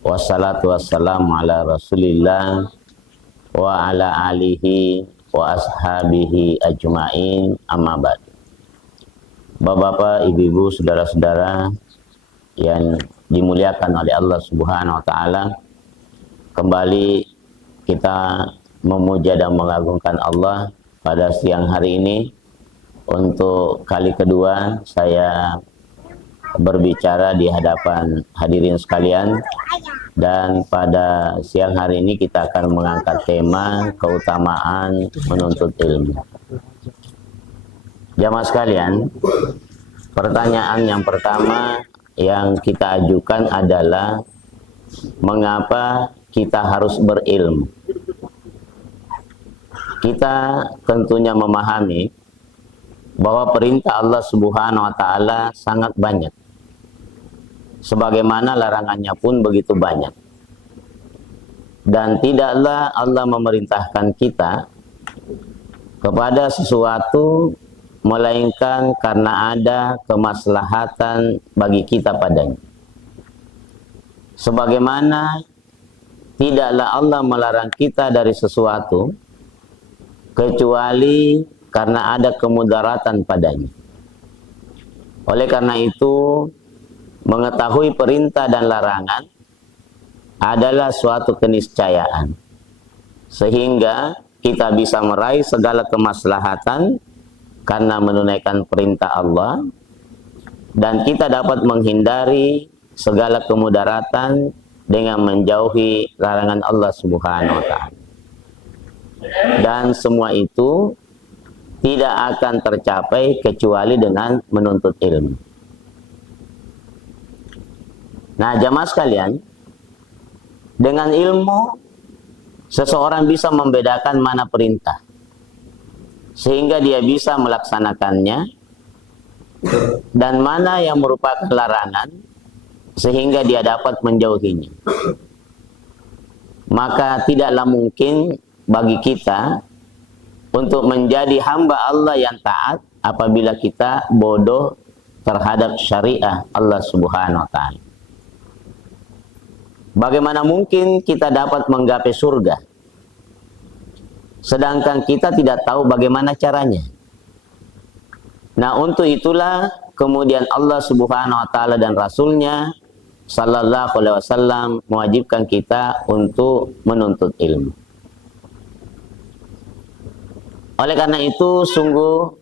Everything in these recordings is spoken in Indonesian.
Wassalatu wassalamu ala Rasulillah wa ala alihi wa ashabihi ajma'in, amma ba'd. Bapak-bapak, ibu-ibu, saudara-saudara yang dimuliakan oleh Allah Subhanahu wa taala, kembali kita memuja dan mengagungkan Allah pada siang hari ini. Untuk kali kedua saya berbicara di hadapan hadirin sekalian, dan pada siang hari ini kita akan mengangkat tema keutamaan menuntut ilmu. Jamaah sekalian, pertanyaan yang pertama yang kita ajukan adalah mengapa kita harus berilmu? Kita tentunya memahami bahwa perintah Allah Subhanahu wa taala sangat banyak, sebagaimana larangannya pun begitu banyak. Dan tidaklah Allah memerintahkan kita kepada sesuatu melainkan karena ada kemaslahatan bagi kita padanya. Sebagaimana tidaklah Allah melarang kita dari sesuatu kecuali karena ada kemudaratan padanya. Oleh karena itu, mengetahui perintah dan larangan adalah suatu keniscayaan, sehingga kita bisa meraih segala kemaslahatan karena menunaikan perintah Allah, dan kita dapat menghindari segala kemudaratan dengan menjauhi larangan Allah Subhanahu wa taala. Dan semua itu tidak akan tercapai kecuali dengan menuntut ilmu. Nah, jamaah sekalian, dengan ilmu seseorang bisa membedakan mana perintah sehingga dia bisa melaksanakannya, dan mana yang merupakan larangan sehingga dia dapat menjauhinya. Maka tidaklah mungkin bagi kita untuk menjadi hamba Allah yang taat apabila kita bodoh terhadap syariah Allah Subhanahu wa taala. Bagaimana mungkin kita dapat menggapai surga sedangkan kita tidak tahu bagaimana caranya? Nah, untuk itulah kemudian Allah Subhanahu wa taala dan Rasulnya sallallahu alaihi wasallam mewajibkan kita untuk menuntut ilmu. Oleh karena itu, sungguh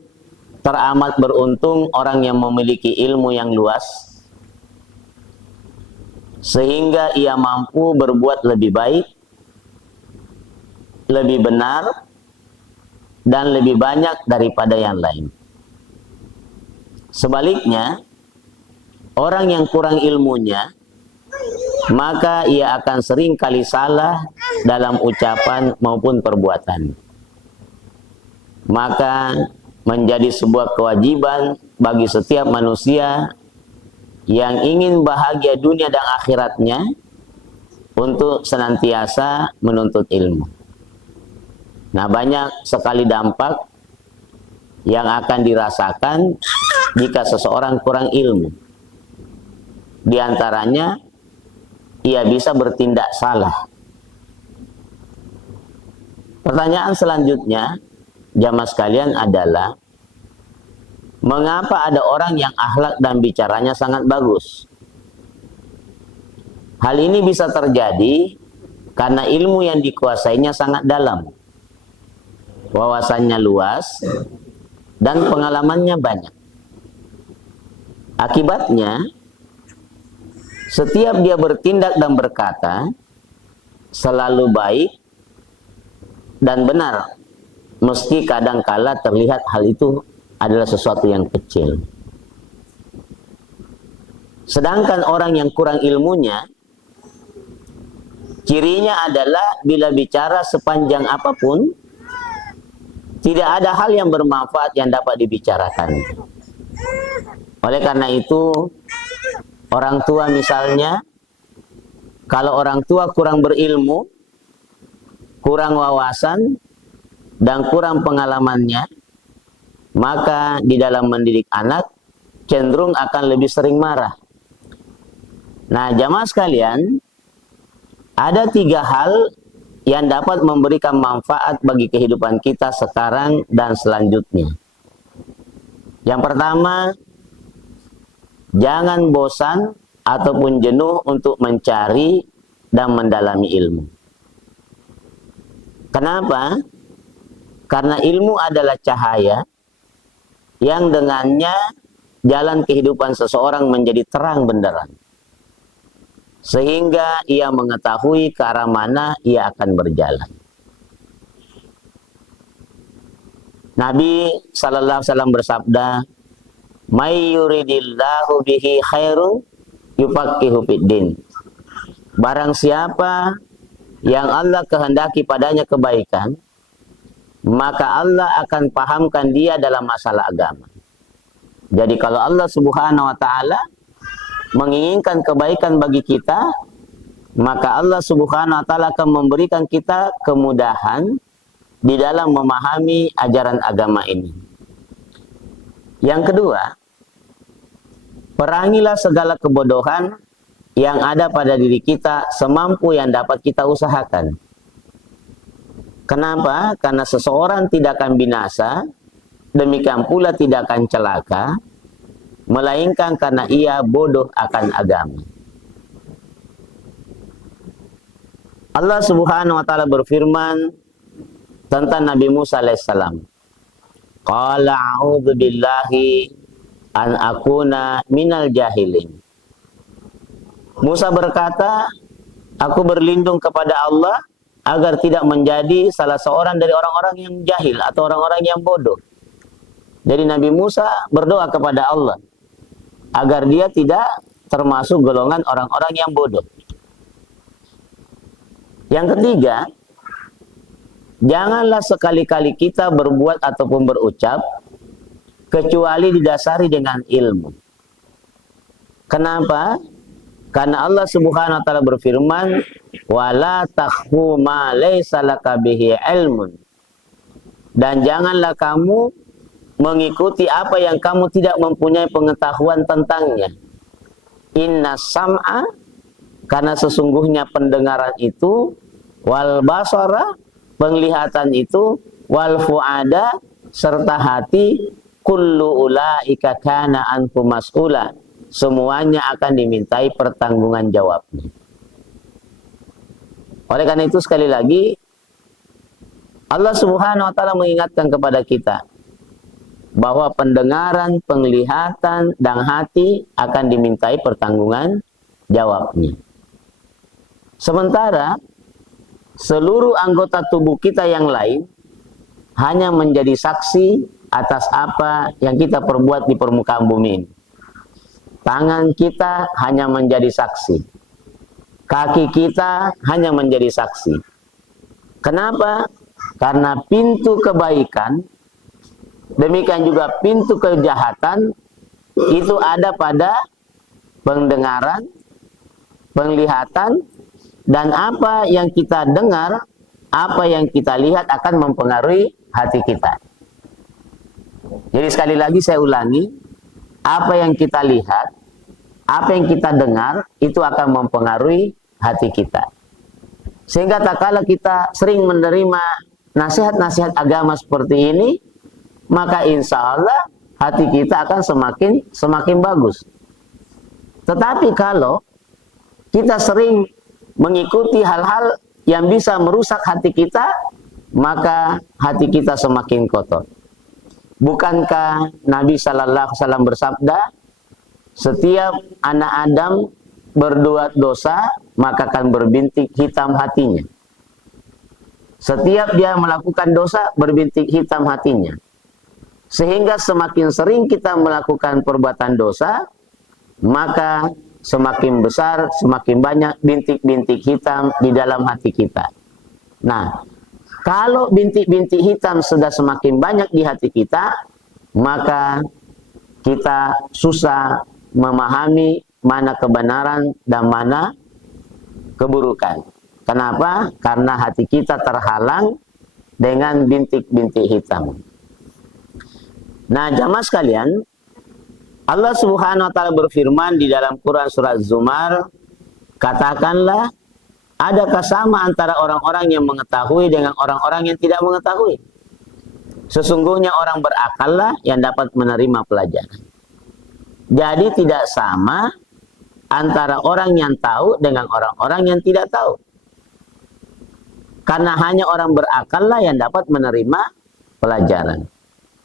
teramat beruntung orang yang memiliki ilmu yang luas, sehingga ia mampu berbuat lebih baik, lebih benar, dan lebih banyak daripada yang lain. Sebaliknya, orang yang kurang ilmunya, maka ia akan sering kali salah dalam ucapan maupun perbuatan. Maka menjadi sebuah kewajiban bagi setiap manusia yang ingin bahagia dunia dan akhiratnya untuk senantiasa menuntut ilmu. Nah, banyak sekali dampak yang akan dirasakan jika seseorang kurang ilmu. Di antaranya, ia bisa bertindak salah. Pertanyaan selanjutnya, jamaah sekalian, adalah mengapa ada orang yang akhlak dan bicaranya sangat bagus? Hal ini bisa terjadi karena ilmu yang dikuasainya sangat dalam, wawasannya luas, dan pengalamannya banyak. Akibatnya, setiap dia bertindak dan berkata selalu baik dan benar, meski kadang-kala terlihat hal itu adalah sesuatu yang kecil. Sedangkan orang yang kurang ilmunya, cirinya adalah bila bicara sepanjang apapun, tidak ada hal yang bermanfaat yang dapat dibicarakan. Oleh karena itu, orang tua misalnya, kalau orang tua kurang berilmu, kurang wawasan, dan kurang pengalamannya, maka di dalam mendidik anak cenderung akan lebih sering marah. Nah, jamaah sekalian, Ada 3 hal yang dapat memberikan manfaat bagi kehidupan kita sekarang dan selanjutnya. Yang pertama, jangan bosan ataupun jenuh untuk mencari dan mendalami ilmu. Kenapa? Karena ilmu adalah cahaya yang dengannya jalan kehidupan seseorang menjadi terang benderang. Sehingga ia mengetahui ke arah mana ia akan berjalan. Nabi sallallahu alaihi wasallam bersabda, "May yuridillahu bihi khairun yufaqihu fiddin." Barang siapa yang Allah kehendaki padanya kebaikan, maka Allah akan pahamkan dia dalam masalah agama. Jadi kalau Allah Subhanahu wa taala menginginkan kebaikan bagi kita, maka Allah Subhanahu wa taala akan memberikan kita kemudahan di dalam memahami ajaran agama ini. Yang kedua, perangilah segala kebodohan yang ada pada diri kita semampu yang dapat kita usahakan. Kenapa? Karena seseorang tidak akan binasa, demikian pula tidak akan celaka, melainkan karena ia bodoh akan agama. Allah Subhanahu wa taala berfirman tentang Nabi Musa alaihissalam. Qala a'udzu billahi an akuna minal jahilin. Musa berkata, aku berlindung kepada Allah agar tidak menjadi salah seorang dari orang-orang yang jahil atau orang-orang yang bodoh. Jadi Nabi Musa berdoa kepada Allah agar dia tidak termasuk golongan orang-orang yang bodoh. Yang ketiga, janganlah sekali-kali kita berbuat ataupun berucap kecuali didasari dengan ilmu. Kenapa? Karena Allah Subhanahu wa taala berfirman, "Wala takhfu ma laysa laka bihi ilmun." Dan janganlah kamu mengikuti apa yang kamu tidak mempunyai pengetahuan tentangnya. Inna sam'a, karena sesungguhnya pendengaran itu, wal basara, penglihatan itu, wal fuada, serta hati, kullu ulaika kana anhu mas'ula, semuanya akan dimintai pertanggungan jawabnya. Oleh karena itu sekali lagi Allah Subhanahu wa taala mengingatkan kepada kita bahwa pendengaran, penglihatan, dan hati akan dimintai pertanggungan jawabnya. Sementara seluruh anggota tubuh kita yang lain hanya menjadi saksi atas apa yang kita perbuat di permukaan bumi ini. Tangan kita hanya menjadi saksi. Kaki kita hanya menjadi saksi. Kenapa? Karena pintu kebaikan, demikian juga pintu kejahatan itu ada pada pendengaran, penglihatan, dan apa yang kita dengar, apa yang kita lihat akan mempengaruhi hati kita. Jadi sekali lagi saya ulangi, apa yang kita lihat, apa yang kita dengar, itu akan mempengaruhi hati kita. Sehingga tak kala kita sering menerima nasihat-nasihat agama seperti ini, maka insya Allah hati kita akan semakin bagus. Tetapi kalau kita sering mengikuti hal-hal yang bisa merusak hati kita, maka hati kita semakin kotor. Bukankah Nabi Sallallahu Alaihi Wasallam bersabda, setiap anak Adam berbuat dosa, maka akan berbintik hitam hatinya. Setiap dia melakukan dosa, berbintik hitam hatinya. Sehingga semakin sering kita melakukan perbuatan dosa, maka semakin besar, semakin banyak bintik-bintik hitam di dalam hati kita. Nah, kalau bintik-bintik hitam sudah semakin banyak di hati kita, maka kita susah memahami mana kebenaran dan mana keburukan. Kenapa? Karena hati kita terhalang dengan bintik-bintik hitam. Nah, jamaah sekalian, Allah Subhanahu wa taala berfirman di dalam Quran surat Zumar, katakanlah Adakah sama antara orang-orang yang mengetahui dengan orang-orang yang tidak mengetahui? Sesungguhnya orang berakallah yang dapat menerima pelajaran. Jadi tidak sama antara orang yang tahu dengan orang-orang yang tidak tahu. Karena hanya orang berakallah yang dapat menerima pelajaran.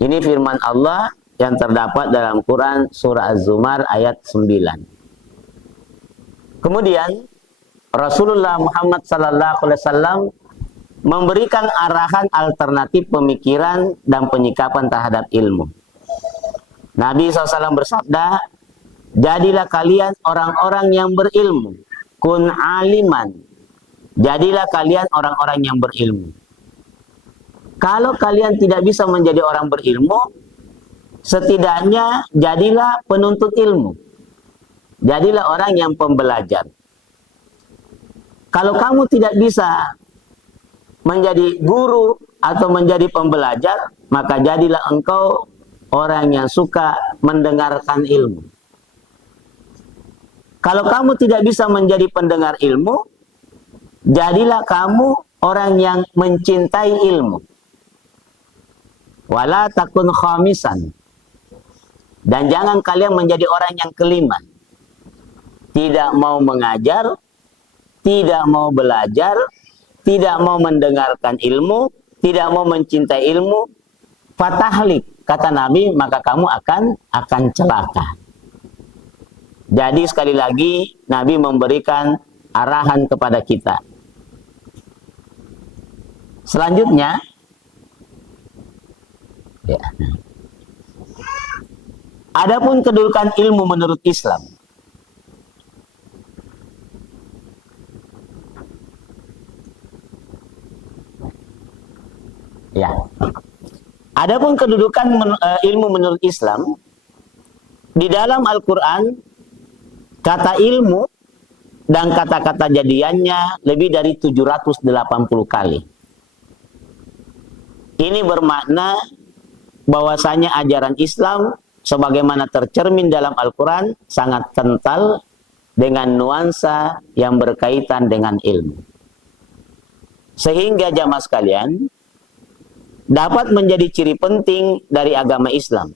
Ini firman Allah yang terdapat dalam Quran surah Az-Zumar ayat 9. Kemudian Rasulullah Muhammad SAW memberikan arahan alternatif pemikiran dan penyikapan terhadap ilmu. Nabi SAW bersabda, jadilah kalian orang-orang yang berilmu. Kun aliman. Jadilah kalian orang-orang yang berilmu. Kalau kalian tidak bisa menjadi orang berilmu, setidaknya jadilah penuntut ilmu. Jadilah orang yang pembelajar. Kalau kamu tidak bisa menjadi guru atau menjadi pembelajar, maka jadilah engkau orang yang suka mendengarkan ilmu. Kalau kamu tidak bisa menjadi pendengar ilmu, jadilah kamu orang yang mencintai ilmu. Wala takun khamisan. Dan jangan kalian menjadi orang yang kelima. Tidak mau mengajar, tidak mau belajar, tidak mau mendengarkan ilmu, tidak mau mencintai ilmu, fatahlik, kata Nabi, maka kamu akan celaka. Jadi sekali lagi Nabi memberikan arahan kepada kita. Selanjutnya, ya. Adapun kedudukan ilmu menurut Islam. Ya. Adapun kedudukan ilmu menurut Islam, di dalam Al-Quran, kata ilmu dan kata-kata jadiannya lebih dari 780 kali. Ini bermakna bahwasanya ajaran Islam sebagaimana tercermin dalam Al-Quran sangat kental dengan nuansa yang berkaitan dengan ilmu. Sehingga jamaah sekalian, dapat menjadi ciri penting dari agama Islam.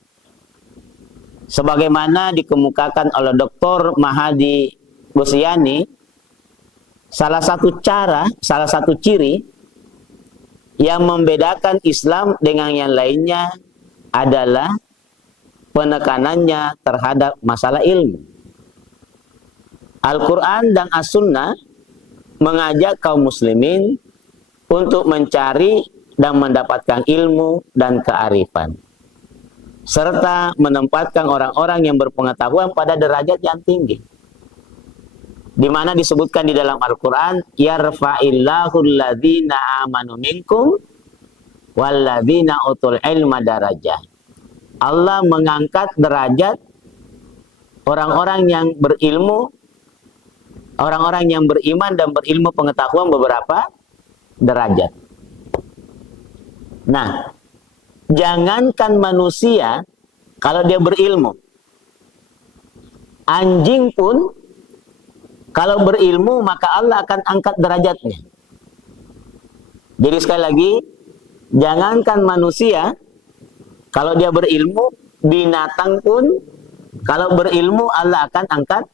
Sebagaimana dikemukakan oleh Dr. Mahadi Ghusyani, salah satu ciri yang membedakan Islam dengan yang lainnya adalah penekanannya terhadap masalah ilmu. Al-Quran dan As-Sunnah mengajak kaum muslimin untuk mencari dan mendapatkan ilmu dan kearifan, serta menempatkan orang-orang yang berpengetahuan pada derajat yang tinggi, di mana disebutkan di dalam Al-Quran, yarfa'illahu alladhina amanu minkum walladhina utul ilma darajah. Allah mengangkat derajat orang-orang yang berilmu, orang-orang yang beriman dan berilmu pengetahuan beberapa derajat. Nah, jangankan manusia kalau dia berilmu. Anjing pun kalau berilmu maka Allah akan angkat derajatnya. Jadi sekali lagi, jangankan manusia kalau dia berilmu, binatang pun kalau berilmu Allah akan angkat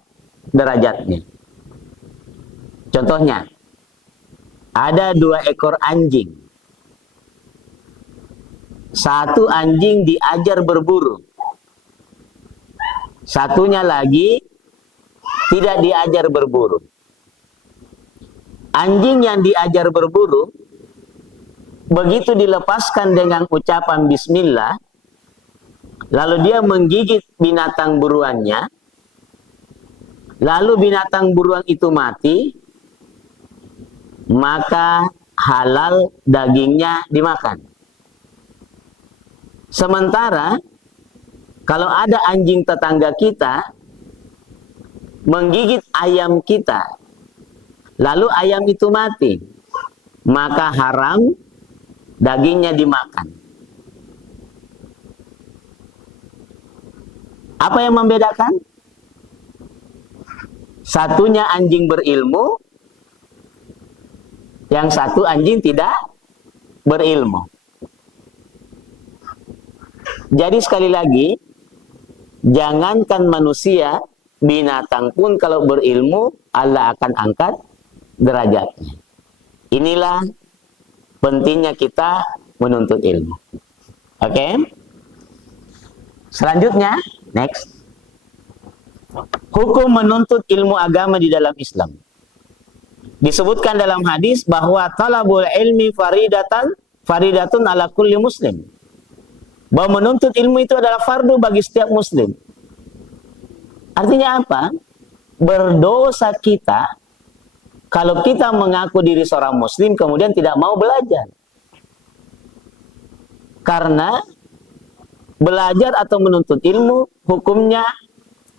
derajatnya. Contohnya, ada 2 ekor anjing. Satu anjing diajar berburu, satunya lagi tidak diajar berburu. Anjing yang diajar berburu, begitu dilepaskan dengan ucapan bismillah, lalu dia menggigit binatang buruannya, lalu binatang buruan itu mati, maka halal dagingnya dimakan. Sementara kalau ada anjing tetangga kita menggigit ayam kita, lalu ayam itu mati, maka haram dagingnya dimakan. Apa yang membedakan? Satunya anjing berilmu, Yang satu anjing tidak berilmu. Jadi sekali lagi, jangankan manusia, binatang pun kalau berilmu, Allah akan angkat derajatnya. Inilah pentingnya kita menuntut ilmu. Oke? Selanjutnya, next. Hukum menuntut ilmu agama di dalam Islam. Disebutkan dalam hadis bahwa talabul ilmi faridatun ala kulli muslim. Bahwa menuntut ilmu itu adalah fardu bagi setiap muslim. Artinya apa? Berdosa kita kalau kita mengaku diri seorang muslim kemudian tidak mau belajar. Karena belajar atau menuntut ilmu hukumnya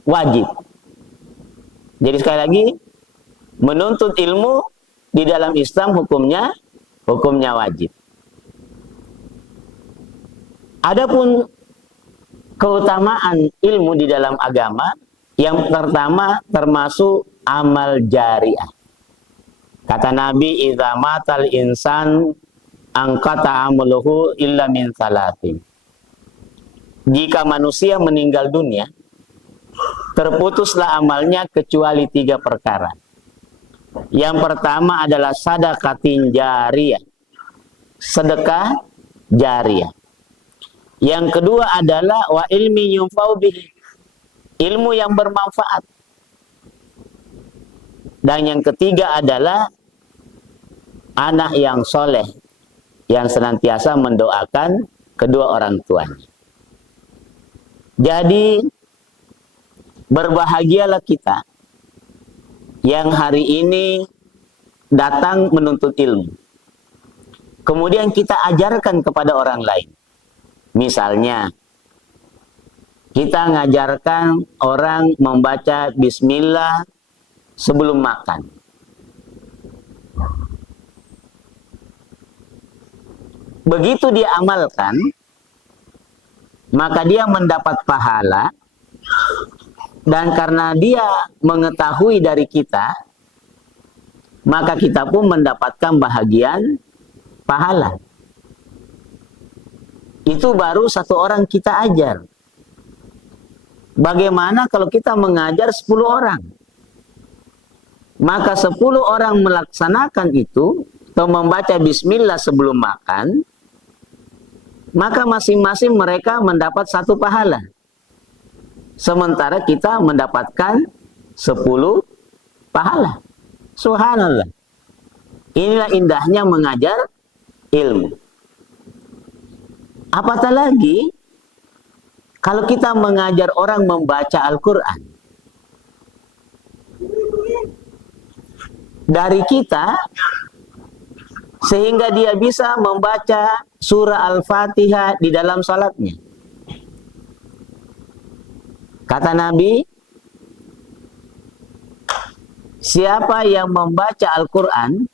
wajib. Jadi sekali lagi, menuntut ilmu di dalam Islam hukumnya wajib. Adapun keutamaan ilmu di dalam agama, yang pertama termasuk amal jariah. Kata Nabi, "Idza matal insan angkata amaluhu illa min salatin." Jika manusia meninggal dunia, terputuslah amalnya kecuali 3 perkara. Yang pertama adalah sadaqatin jariyah, sedekah jariyah. Yang kedua adalah wa ilmi yunfa'u bihi, ilmu yang bermanfaat. Dan yang ketiga adalah anak yang soleh, yang senantiasa mendoakan kedua orang tuanya. Jadi berbahagialah kita yang hari ini datang menuntut ilmu. Kemudian kita ajarkan kepada orang lain. Misalnya, kita ngajarkan orang membaca bismillah sebelum makan. Begitu dia amalkan, maka dia mendapat pahala. Dan karena dia mengetahui dari kita, maka kita pun mendapatkan bahagian pahala. Itu baru 1 orang kita ajar. Bagaimana kalau kita mengajar 10 orang? Maka 10 orang melaksanakan itu, atau membaca bismillah sebelum makan, maka masing-masing mereka mendapat 1 pahala. Sementara kita mendapatkan 10 pahala. Subhanallah. Inilah indahnya mengajar ilmu. Apatah lagi kalau kita mengajar orang membaca Al-Quran. Dari kita, sehingga dia bisa membaca surah Al-Fatihah di dalam salatnya. Kata Nabi, siapa yang membaca Al-Quran,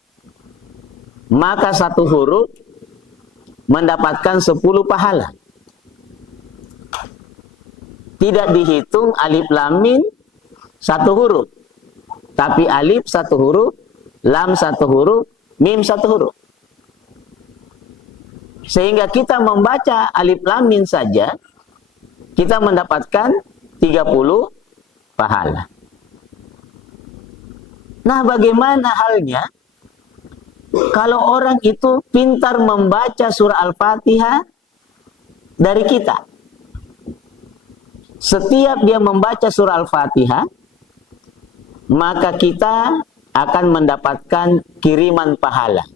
maka 1 huruf mendapatkan 10 pahala. Tidak dihitung alif lam mim 1 huruf, tapi alif 1 huruf, lam 1 huruf, mim 1 huruf. Sehingga kita membaca alif lam mim saja, kita mendapatkan 30 pahala. Nah, bagaimana halnya kalau orang itu pintar membaca surah Al-Fatihah dari kita? Setiap dia membaca surah Al-Fatihah, maka kita akan mendapatkan kiriman pahala.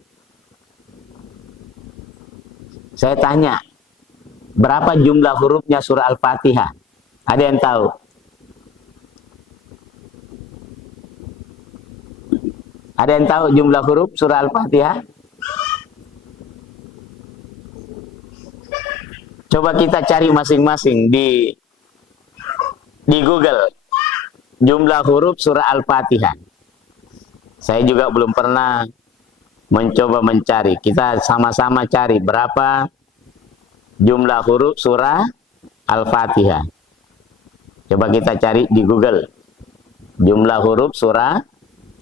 Saya tanya, berapa jumlah hurufnya surah Al-Fatihah? Ada yang tahu? Ada yang tahu jumlah huruf surah Al-Fatihah? Coba kita cari masing-masing di Google. Jumlah huruf surah Al-Fatihah. Saya juga belum pernah mencoba mencari. Kita sama-sama cari berapa jumlah huruf surah Al-Fatihah. Coba kita cari di Google. Jumlah huruf surah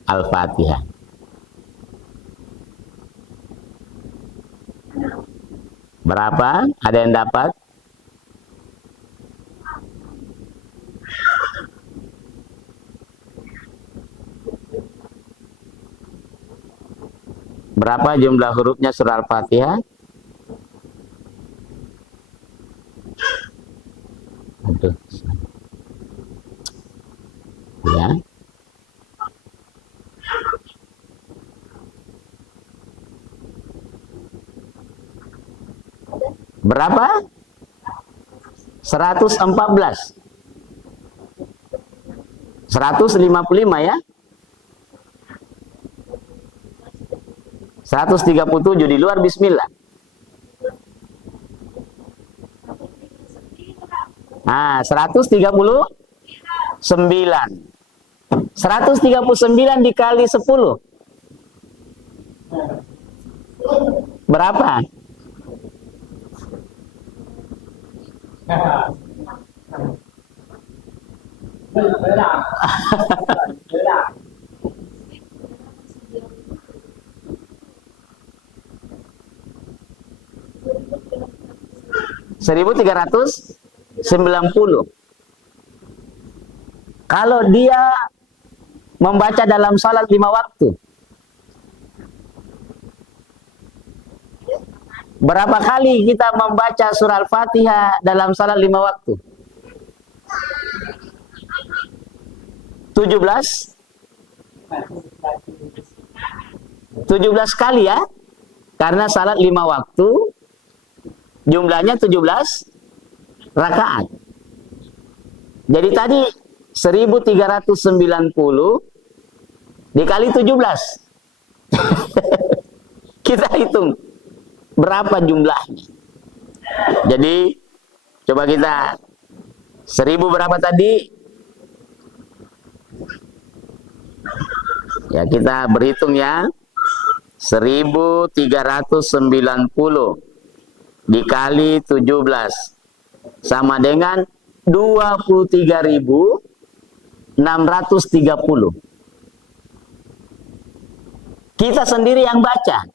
Al-Fatihah. Berapa? Ada yang dapat? Berapa jumlah hurufnya surah Al-Fatihah? Aduh. Ya. Berapa? 114. 155 ya. 137 di luar bismillah. Nah, 139. 139 dikali 10. Berapa? Seribu 1390. Kalau dia membaca dalam salat 5 waktu, berapa kali kita membaca surah Al-Fatihah dalam salat 5 waktu? 17? 17 kali ya. Karena salat 5 waktu jumlahnya 17 rakaat. Jadi tadi 1390 dikali 17. Kita hitung berapa jumlahnya. Jadi coba kita 1000 berapa tadi? Ya, kita berhitung ya. 1390 dikali 17 sama dengan 23.630. Kita sendiri yang baca,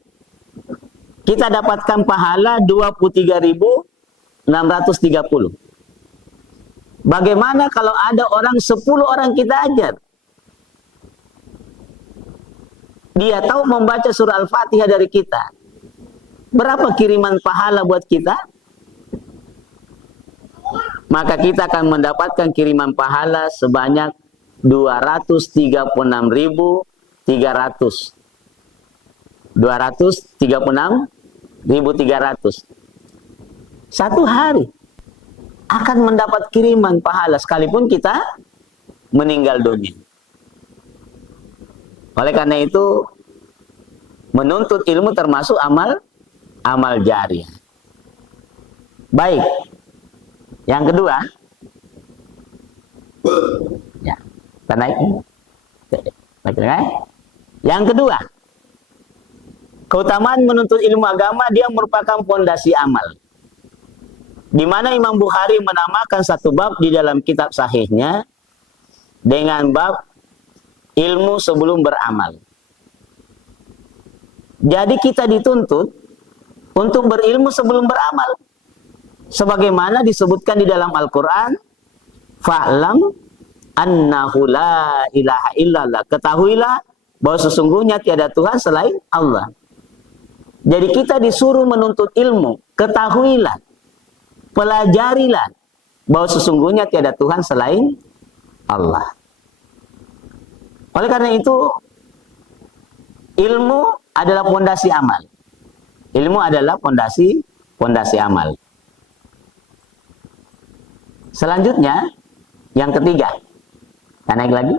kita dapatkan pahala 23.630. Bagaimana kalau ada orang 10 orang kita ajar? Dia tahu membaca surah Al-Fatihah dari kita. Berapa kiriman pahala buat kita? Maka kita akan mendapatkan kiriman pahala sebanyak 236.300. 236.300. Satu hari akan mendapat kiriman pahala sekalipun kita meninggal dunia. Oleh karena itu, menuntut ilmu termasuk amal jariah. Baik. Yang kedua, ya, kita naik. Yang kedua, keutamaan menuntut ilmu agama, dia merupakan fondasi amal. Di mana Imam Bukhari menamakan satu bab di dalam kitab sahihnya dengan bab ilmu sebelum beramal. Jadi kita dituntut untuk berilmu sebelum beramal. Sebagaimana disebutkan di dalam Al-Quran, fa'lam annahu la ilaha illallah. Ketahuilah bahwa sesungguhnya tiada Tuhan selain Allah. Jadi kita disuruh menuntut ilmu. Ketahuilah, pelajarilah bahwa sesungguhnya tiada Tuhan selain Allah. Oleh karena itu, ilmu adalah fondasi amal. Ilmu adalah fondasi amal. Selanjutnya, yang ketiga. Kita naik lagi.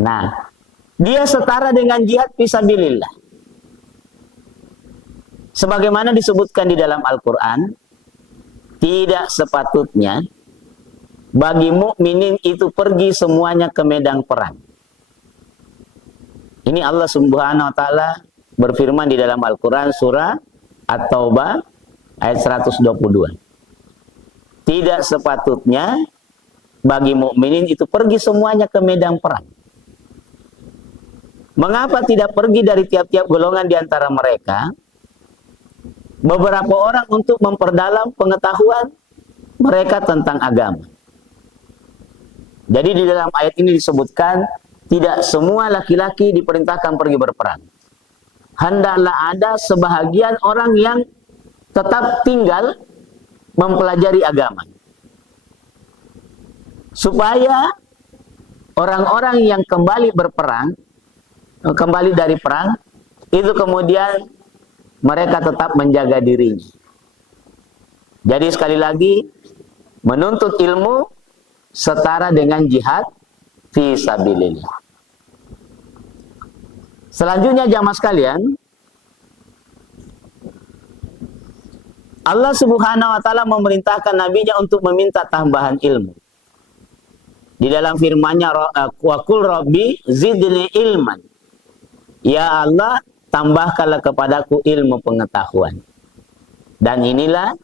Nah, dia setara dengan jihad fisabilillah. Sebagaimana disebutkan di dalam Al-Quran, tidak sepatutnya bagi mukminin itu pergi semuanya ke medan perang. Ini Allah Subhanahu wa taala berfirman di dalam Al-Quran surah At-Taubah ayat 122. Tidak sepatutnya bagi mukminin itu pergi semuanya ke medan perang. Mengapa tidak pergi dari tiap-tiap golongan di antara mereka? beberapa orang untuk memperdalam pengetahuan mereka tentang agama. Jadi di dalam ayat ini disebutkan tidak semua laki-laki diperintahkan pergi berperang. Hendaklah ada sebahagian orang yang tetap tinggal mempelajari agama. Supaya orang-orang yang kembali berperang, kembali dari perang, itu kemudian mereka tetap menjaga dirinya. Jadi sekali lagi, menuntut ilmu setara dengan jihad fi sabilillah. Selanjutnya jamaah sekalian, Allah Subhanahu wa taala memerintahkan nabinya untuk meminta tambahan ilmu. Di dalam firman-Nya, wa qul rabbi zidni ilman. Ya Allah, tambahkanlah kepadaku ilmu pengetahuan. Dan inilah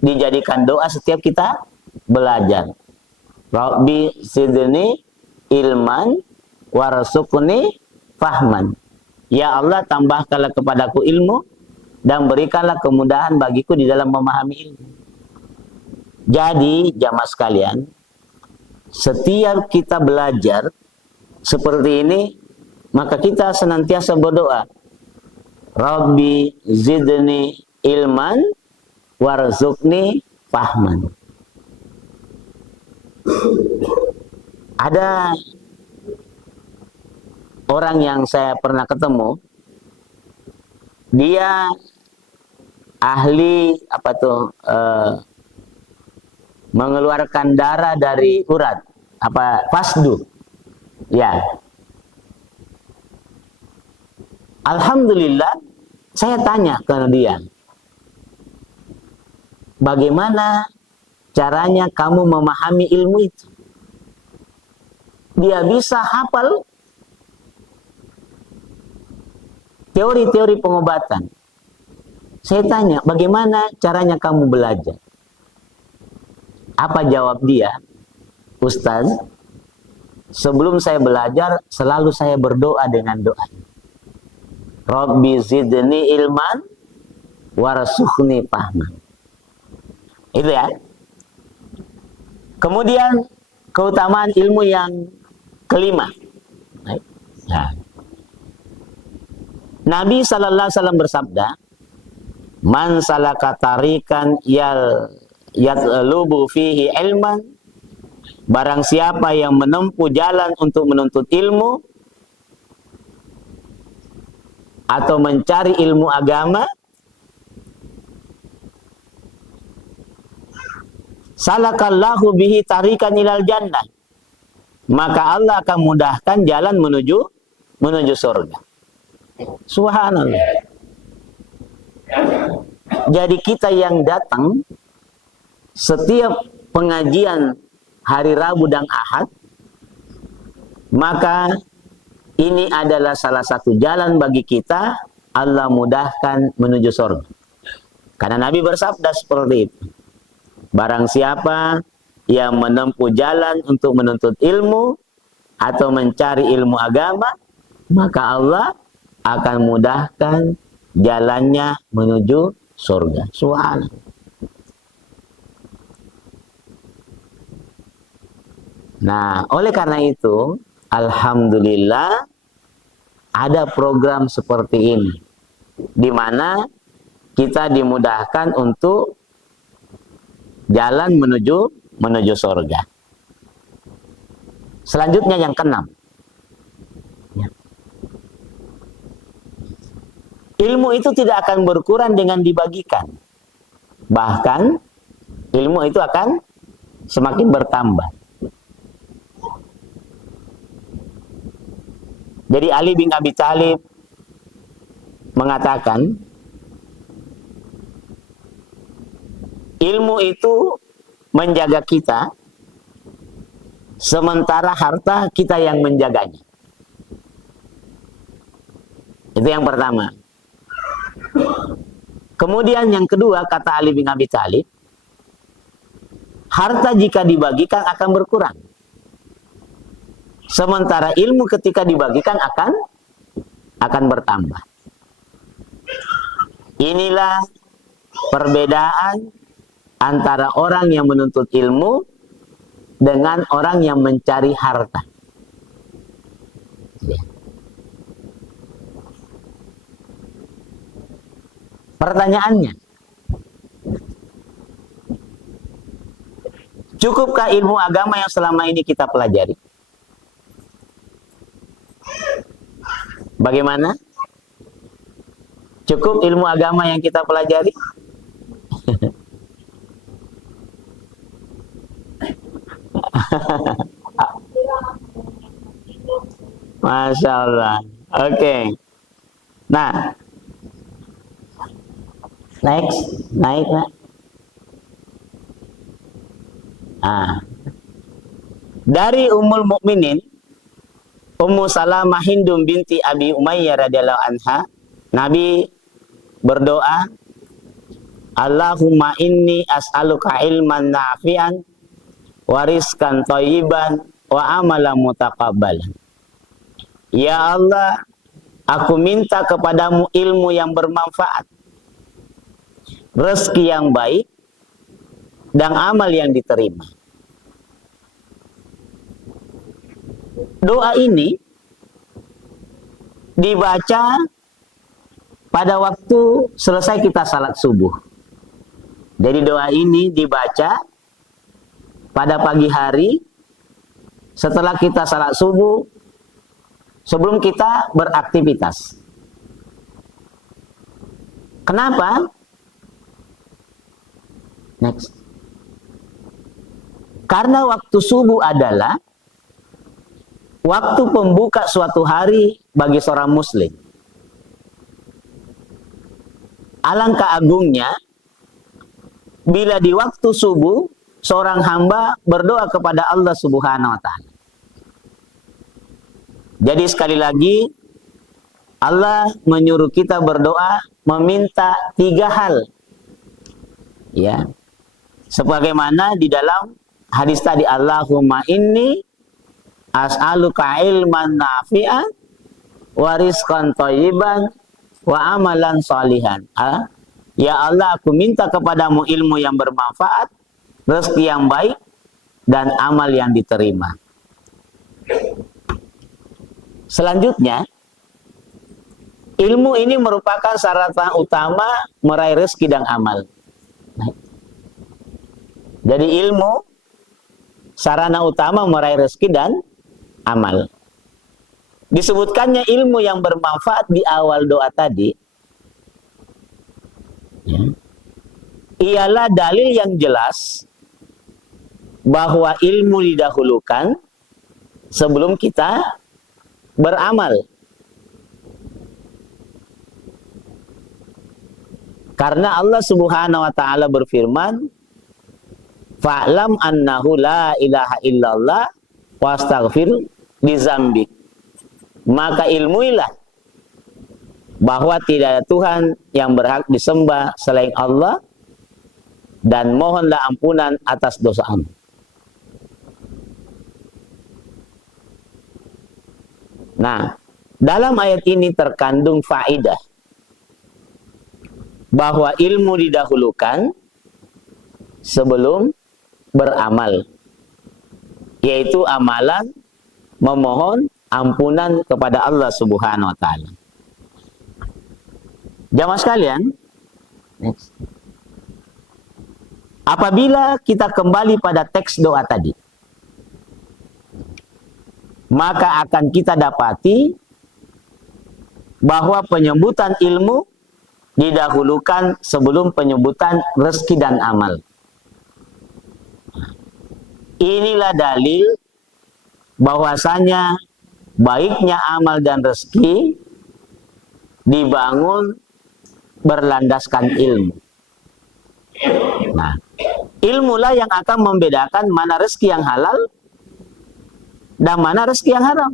dijadikan doa setiap kita belajar. Rabbi zidni ilman warzuqni fahman. Ya Allah, tambahkanlah kepadaku ilmu dan berikanlah kemudahan bagiku di dalam memahami ilmu. Jadi jamaah sekalian, setiap kita belajar seperti ini, maka kita senantiasa berdoa, Rabbi zidni ilman warzuqni fahman. Ada orang yang saya pernah ketemu, dia ahli mengeluarkan darah dari urat, fasdu. Ya. Alhamdulillah, saya tanya ke dia, bagaimana caranya kamu memahami ilmu itu? Dia bisa hafal teori-teori pengobatan. Saya tanya, bagaimana caranya kamu belajar? Apa jawab dia? Ustaz, sebelum saya belajar, selalu saya berdoa dengan doa. Rabbi zidni ilman warzuqni fahman. Itu ya. Kemudian keutamaan ilmu yang kelima. Ya. Nabi sallallahu alaihi wasallam bersabda, "Man salaka tariqan yatlubu fihi ilman," barang siapa yang menempuh jalan untuk menuntut ilmu atau mencari ilmu agama, salakallahu bihi tariqan ilal jannah, maka Allah akan mudahkan jalan menuju surga. Subhanallah. Jadi kita yang datang setiap pengajian hari Rabu dan Ahad, maka ini adalah salah satu jalan bagi kita Allah mudahkan menuju surga. Karena Nabi bersabda seperti itu. Barang siapa yang menempuh jalan untuk menuntut ilmu atau mencari ilmu agama, maka Allah akan mudahkan jalannya menuju surga. Subhanallah. Nah, oleh karena itu, alhamdulillah ada program seperti ini, di mana kita dimudahkan untuk jalan menuju surga. Selanjutnya yang keenam. Ilmu itu tidak akan berkurang dengan dibagikan. Bahkan ilmu itu akan semakin bertambah. Jadi Ali bin Abi Thalib mengatakan, ilmu itu menjaga kita, sementara harta kita yang menjaganya. Itu yang pertama. Kemudian yang kedua, kata Ali bin Abi Thalib, harta jika dibagikan akan berkurang, sementara ilmu ketika dibagikan akan bertambah. Inilah perbedaan antara orang yang menuntut ilmu dengan orang yang mencari harta. Pertanyaannya, cukupkah ilmu agama yang selama ini kita pelajari? Bagaimana? Cukup ilmu agama yang kita pelajari? Masya Allah. Oke. Nah, naik nak. Dari Ummul Mukminin, Ummu Salamah Hindum binti Abi Umayyah radhiyallahu anha, Nabi berdoa, Allahumma inni as'aluka ilman nafi'an wa rizqan thayyiban wa amalan mutaqabbalan. Ya Allah, aku minta kepadamu ilmu yang bermanfaat, rezeki yang baik, dan amal yang diterima. Doa ini dibaca pada waktu selesai kita salat subuh. Jadi doa ini dibaca pada pagi hari setelah kita salat subuh, sebelum kita beraktivitas. Kenapa? Next. Karena waktu subuh adalah waktu pembuka suatu hari bagi seorang muslim. Alangkah agungnya bila di waktu subuh seorang hamba berdoa kepada Allah Subhanahu wa taala. Jadi sekali lagi Allah menyuruh kita berdoa meminta 3 hal. Ya. Sebagaimana di dalam hadis tadi, Allahumma inni as'aluka ilman nafi'an wa rizqan thayyiban wa amalan salihan. Ya Allah, aku minta kepadamu ilmu yang bermanfaat, rezeki yang baik, dan amal yang diterima. Selanjutnya, ilmu ini merupakan syarat utama meraih rezeki dan amal. Jadi ilmu sarana utama meraih rezeki dan amal. Disebutkannya ilmu yang bermanfaat di awal doa tadi, ya, ialah dalil yang jelas bahwa ilmu didahulukan sebelum kita beramal. Karena Allah Subhanahu wa taala berfirman, fa'lam annahu la ilaha illallah wastaghfir li dzambik. Maka ilmuilah bahwa tidak ada Tuhan yang berhak disembah selain Allah, dan mohonlah ampunan atas dosamu. Nah, dalam ayat ini terkandung faidah bahwa ilmu didahulukan sebelum beramal, yaitu amalan memohon ampunan kepada Allah Subhanahu wa taala. Jamaah sekalian, next. Apabila kita kembali pada teks doa tadi, maka akan kita dapati bahwa penyebutan ilmu didahulukan sebelum penyebutan rezeki dan amal. Inilah dalil bahwasanya baiknya amal dan rezeki dibangun berlandaskan ilmu. Nah, ilmulah yang akan membedakan mana rezeki yang halal dan mana rezeki yang haram.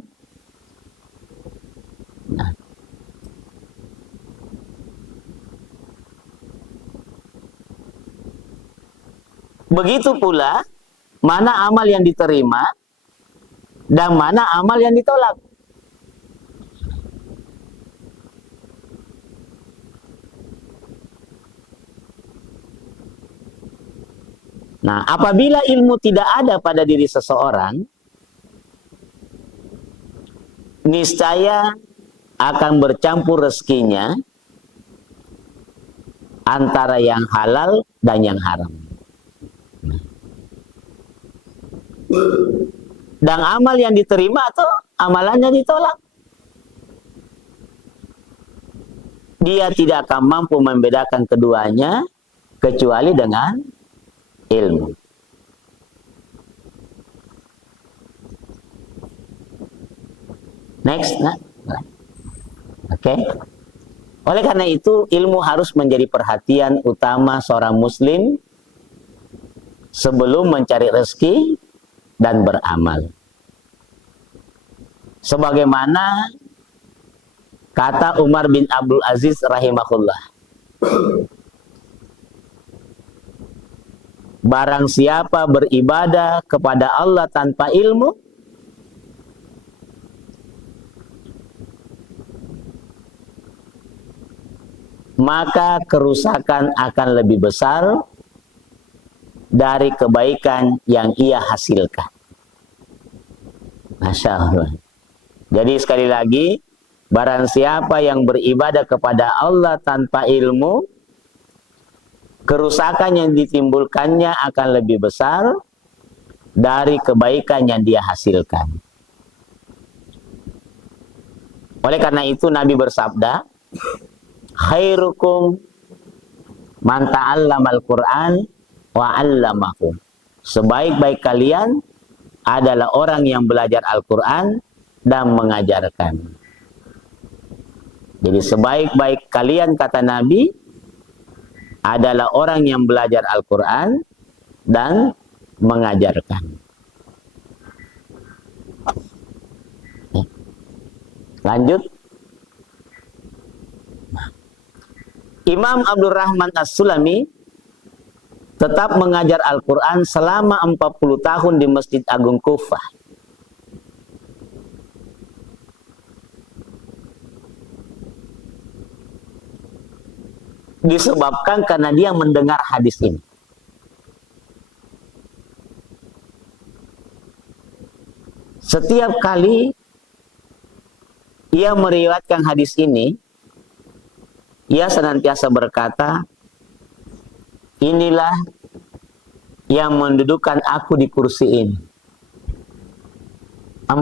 Nah, begitu pula mana amal yang diterima dan mana amal yang ditolak. Nah, apabila ilmu tidak ada pada diri seseorang, niscaya akan bercampur rezekinya antara yang halal dan yang haram. Dan amal yang diterima atau amalannya ditolak. Dia tidak akan mampu membedakan keduanya kecuali dengan ilmu. Next, nah. Oke. Oleh karena itu, ilmu harus menjadi perhatian utama seorang muslim sebelum mencari rezeki dan beramal. Sebagaimana kata Umar bin Abdul Aziz rahimahullah, barang siapa beribadah kepada Allah tanpa ilmu, maka kerusakan akan lebih besar dari kebaikan yang ia hasilkan. Masya Allah. Jadi sekali lagi, barang siapa yang beribadah kepada Allah tanpa ilmu, kerusakan yang ditimbulkannya akan lebih besar dari kebaikan yang dia hasilkan. Oleh karena itu Nabi bersabda, khairukum man ta'allamal Qur'an wa 'allamahu. Sebaik-baik kalian adalah orang yang belajar Al-Qur'an dan mengajarkan. Jadi sebaik-baik kalian, kata Nabi, adalah orang yang belajar Al-Qur'an dan mengajarkan. Lanjut. Imam Abdul Rahman As-Sulami tetap mengajar Al-Quran selama 40 tahun di Masjid Agung Kufah. Disebabkan karena dia mendengar hadis ini. Setiap kali ia meriwayatkan hadis ini, ia senantiasa berkata, inilah yang mendudukkan aku di kursi ini. 40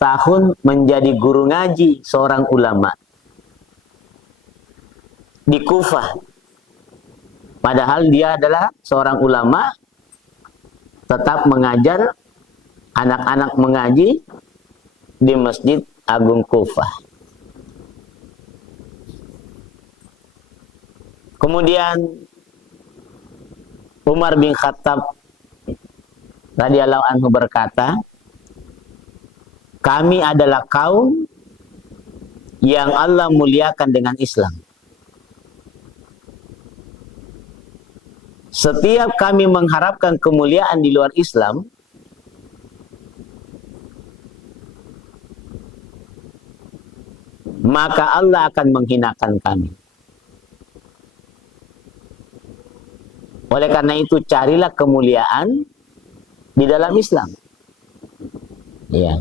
tahun menjadi guru ngaji seorang ulama di Kufah. Padahal dia adalah seorang ulama, tetap mengajar anak-anak mengaji di Masjid Agung Kufah. Kemudian Umar bin Khattab radhiyallahu anhu berkata, kami adalah kaum yang Allah muliakan dengan Islam. Setiap kami mengharapkan kemuliaan di luar Islam, maka Allah akan menghinakan kami. Oleh karena itu, carilah kemuliaan di dalam Islam. Ya.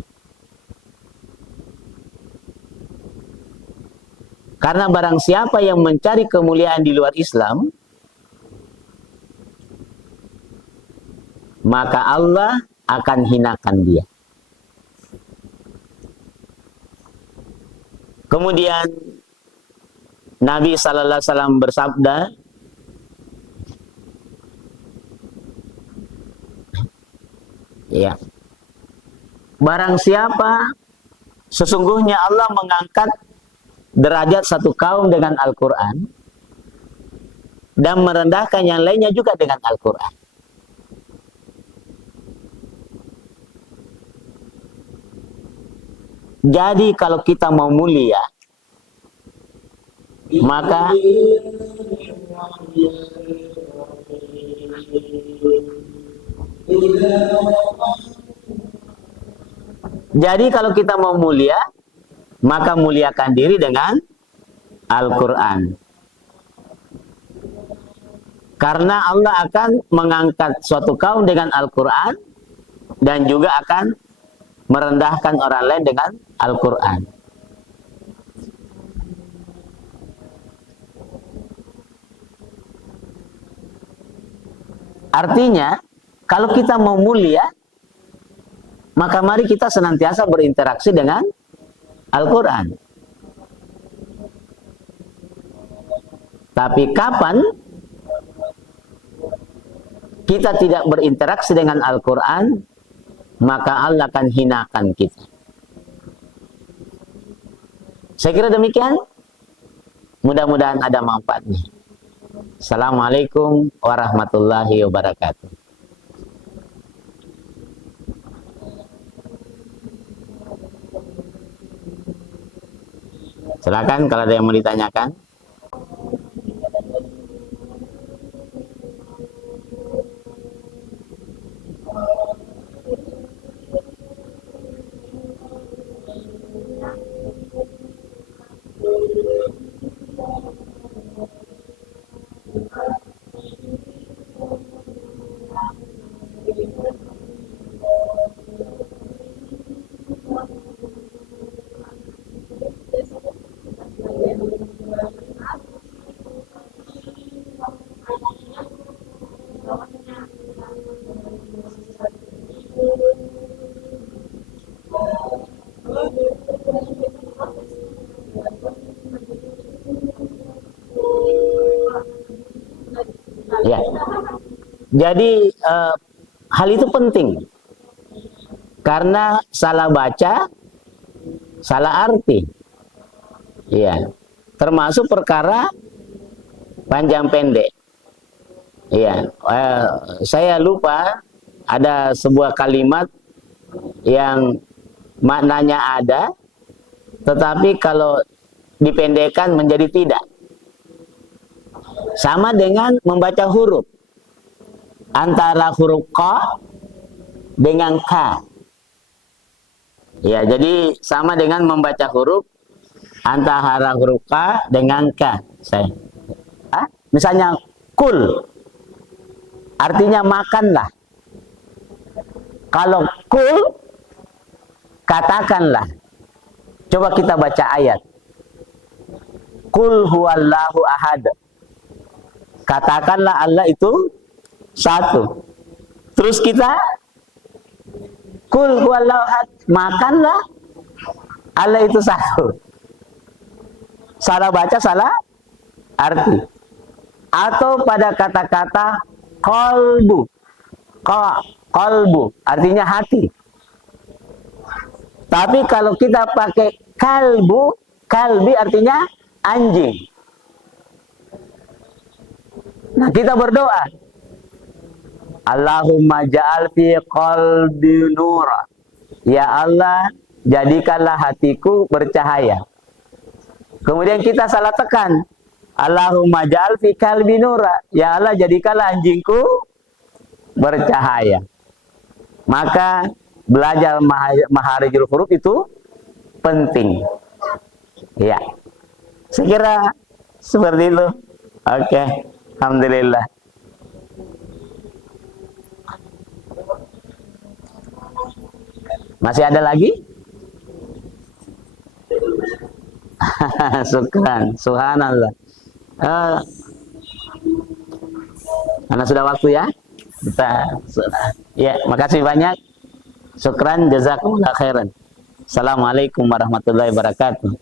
Karena barang siapa yang mencari kemuliaan di luar Islam, maka Allah akan hinakan dia. Kemudian Nabi sallallahu alaihi wasallam bersabda, ya, barang siapa, sesungguhnya Allah mengangkat derajat satu kaum dengan Al-Quran dan merendahkan yang lainnya juga dengan Al-Quran. Jadi kalau kita mau mulia, maka maka muliakan diri dengan Al-Quran. Karena Allah akan mengangkat suatu kaum dengan Al-Quran dan juga akan merendahkan orang lain dengan Al-Quran. Artinya, kalau kita mau mulia, maka mari kita senantiasa berinteraksi dengan Al-Quran. Tapi kapan kita tidak berinteraksi dengan Al-Quran, maka Allah akan hinakan kita. Saya kira demikian. Mudah-mudahan ada manfaatnya. Assalamualaikum warahmatullahi wabarakatuh. Silakan kalau ada yang mau ditanyakan. Ya, jadi hal itu penting karena salah baca, salah arti. Iya, termasuk perkara panjang pendek. Iya, saya lupa ada sebuah kalimat yang maknanya ada, tetapi kalau dipendekkan menjadi tidak. Sama dengan membaca huruf. Antara huruf Qa dengan Ka. Ya, jadi sama dengan membaca huruf antara huruf Ka dengan Ka. Misalnya kul, artinya makanlah. Kalau kul, katakanlah. Coba kita baca ayat. Kul huwallahu ahad. Katakanlah Allah itu satu. Terus kita kul huwallahu ahad, makanlah Allah itu satu. Salah baca, salah arti. Atau pada kata-kata qalbu. Qalbu artinya hati. Tapi kalau kita pakai kalbu, kalbi artinya anjing. Nah, kita berdoa. Allahumma ja'al fi qalbi nura. Ya Allah, jadikanlah hatiku bercahaya. Kemudian kita salah tekan. Allahumma ja'al fi qalbi nura. Ya Allah, jadikanlah anjingku bercahaya. Maka belajar maharijul huruf itu penting. Ya. Saya kira seperti itu. Oke. Alhamdulillah. Masih ada lagi? Syukran. Subhanallah. Karena sudah waktu ya. Ya, makasih banyak. Syukran, jazakumullah khairan. Assalamualaikum warahmatullahi wabarakatuh.